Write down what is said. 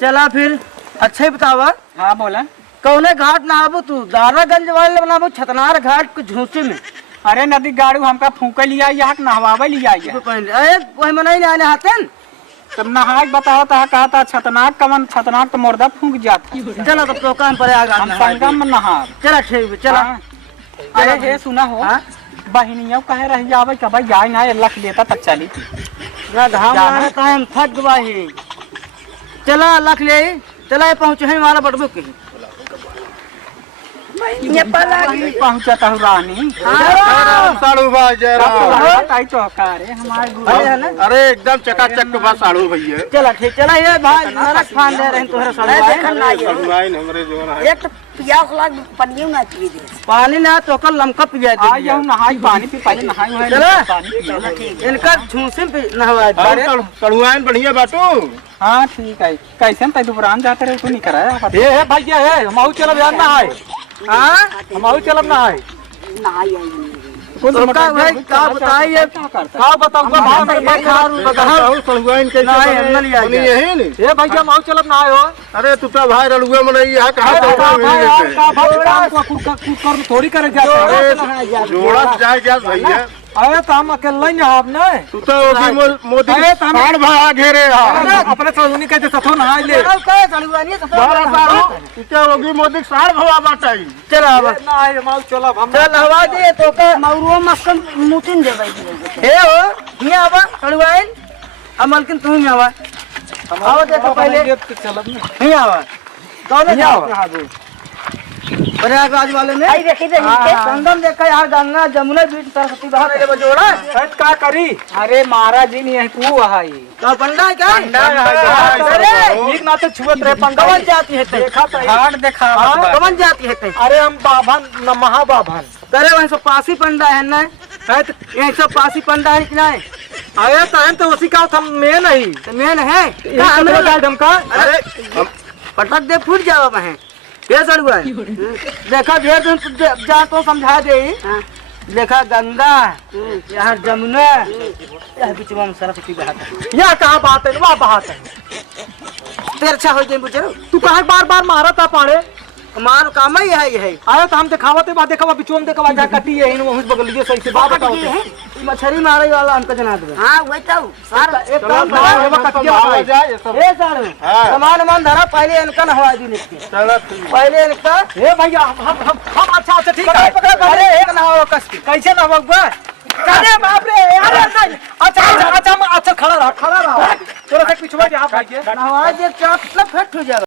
चला फिर अच्छा ही बतावा। हाँ बोला। कौने घाट नहाबू तू? दारागंज वाले बनाबू छतनार घाट के झूसी में? अरे नदी गाड़ू हमका फूके लिया यहाँ नहवावे लिया अरे वही मनाई नहीं आते तब नहा बताओ तो कहा था छतनाक कमन छतनाक तो मुर्दा फूक जाती। चलो तो प्रोग्राम पर आगा हम संगम में नहा। चला ठीक है चला। अरे हे सुना हो बहनियों कहे रह जावे कि भाई जाए ना लख लेता तब चली धाम हम थक गवाही। चला लख ले चला पहुँचे हैं हमारा बटबू के पहुँचता हूँ रानी। अरे एकदम चकाचक बा साड़ू भैया। चला ठीक चला ये भाई नरक फान दे रहे तोहरे एक तो पियास लाग पानी ना तो कल लमका पिया दे। नहाई पानी पी पहले नहाई चला इनका झूसी पे नहवा कड़ुआन बढ़िया बाटू। हाँ ठीक है कैसे तय दुबरान जाते रहे तू नहीं कराया ए भैया है हम चलब यार ना है। हाँ हम चलब ना है। तो का भाई का बताइए का बताऊंगा भाव में ए भैया हम चलब ना है हो। अरे तू तो भाई रलुआ में नहीं है कर थोड़ी करे जाते जोड़ा जाए क्या भैया। अरे तो हम अकेला ही नहाब ना। तू तो मोदी साड़ भा घेरे अपने सलोनी कहते सथो नहा ले। तू तो होगी मोदी साड़ भवा बाटाई। चला ना है हम चलब हम चल हवा दे तो का मौरुआ मक्कन मुतिन दे हे हो ये आवा कड़वाइन अमलकिन तू ही आवा। आओ देखो पहले चलब ना नहीं आवा कौन है नहाबू प्रयागराज वाले ने संगम देखा यार गंगा जमुना बीच सरस्वती बाहर रे बजोड़ा सच का करी। अरे महाराज जी नहीं तू वहाँ तो पंडा है क्या? अरे ठीक ना तो छुअत रहे पंडा कवन जाती है ते? देखा तो हाट देखा कवन जाती है ते? अरे हम बाभन न महाबाभन करे वहीं सब पासी पंडा है ना है तो यहीं सब पासी पंडा है कि नहीं? अरे टाइम तो उसी का हम मेन नहीं तो मेन है डमका। अरे पटक दे फूट जावा वहीं ये सड़ुआ देखा ढेर दिन जा तो समझा दे। देखा गंगा यहाँ जमुना यहाँ बीच में सरस्वती बहाता है। यह कहाँ बात है वहाँ बात है। तेरे अच्छा हो जाए बुझे तू कहाँ बार बार मारा था पाड़े हमार काम ही है ये है। आया तो हम दिखावते बात देखा बिचुम देखा जहाँ कटी है इन वहीं बगल लिए सही से बात बताओ। मछली मारे वाला हमको जना दे। हाँ वही तो सर एक काम ए सर सामान मान धरा पहले इनका नहवा दी लिख के पहले इनका ए भैया हम अच्छा ठीक है अरे एक नहवा कस के कैसे ना बगवा। अरे बाप रे अरे नहीं अच्छा अच्छा खड़ा रहा तेरे से पिछवा जा भाई नहवा दे क्या कितना फेट हो जाएगा।